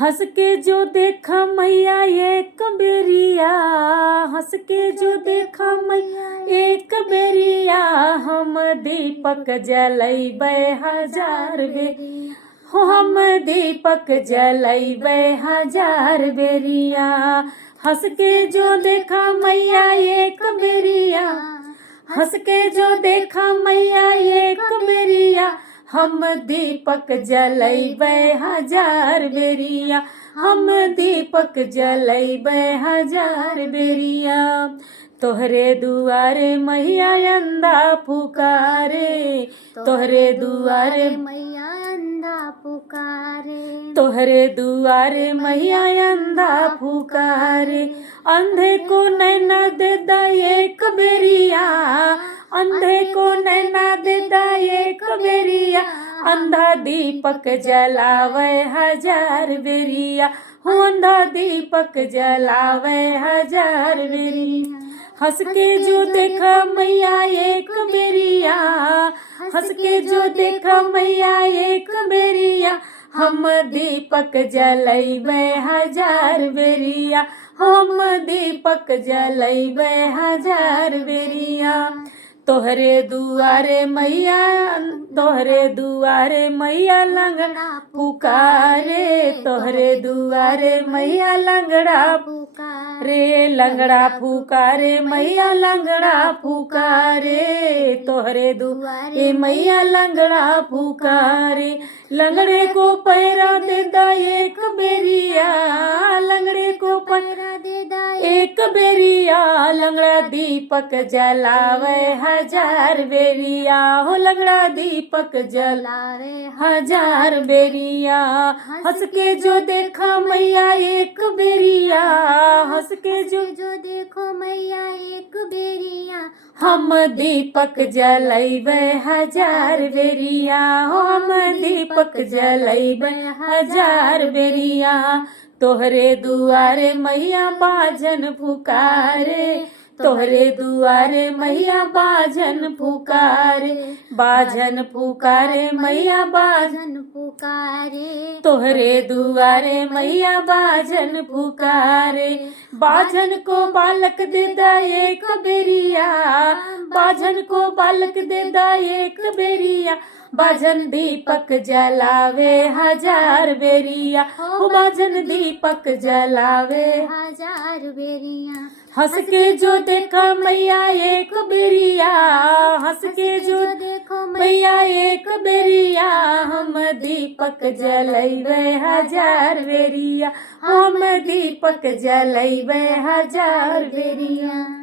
हंस के जो देखा मैया एक बेरिया, हंस के जो देखा मैया एक बेरिया, हम दीपक जलैबै हजार बेरिया, हम दीपक जलैबै हजार बेरिया। हंस के जो देखा मैया एक बेरिया, हंस के जो देखा मैया एक बेरिया, हम दीपक जलैबै हजार बेरिया, हम दीपक जलैबै हजार बेरिया। तोहरे दुआरे मैया अंधा पुकारे, तोहरे दुआरे मैया अंधा पुकारे, तोहरे दुआरे मैया अंधा पुकारे। अंधे को नैना दे दा एक बेरिया, अंधे को नैना दे दा एक बेरिया, अंधा दीपक जलावे हजार बेरिया, हो अंधा दीपक जलावे हजार बेरिया। हंस के जो देखा मैया एक बेरिया, हंस के जो देखा मैया एक बेरिया, हम दीपक जलैबै हजार बेरिया, हम दीपक जलैबै हजार बेरिया। तोहरे दुआरे मैया, तोहरे दुआरे मैया लंगड़ा पुकारे, तोहरे दुआरे मैया लंगड़ा पुकारे, लंगड़ा पुकारे मैया लंगड़ा पुकारे, तोहरे दुआरे मैया लंगड़ा पुकारे। लंगड़े को पैरा दे दा एक बेरिया, लंगड़े को पैरा दे दा एक बेरिया, लंगड़ा दीपक जलावे हजार बेरिया, हो लंगड़ा दीपक जलावे हजार बेरिया। हंस के जो देखा मैया एक बेरिया, हंस के जो देखो मैया एक बेरिया, हम दीपक जलैबै हजार बेरिया, हम दीपक जलैबै हजार बेरिया। तोहरे दुआरे मैया बाजन पुकारे, तोहरे दुआरे मैया बाजन पुकारे, बाजन पुकारे मैया बाजन पुकारे, तोहरे दुआरे मैया बाजन पुकारे। बाजन को बालक दे दा एक बेरिया, बाजन को बालक दे दा एक बेरिया, बाजन दीपक जलावे हजार बेरिया, हो बाजन दीपक जलावे हजार बेरिया। हंस के जो देखा मैया एक बेरिया, हंस के जो देखो मैया एक बेरिया, हम दीपक जलैबै हजार बेरिया, हम दीपक जलैबै हजार बेरिया।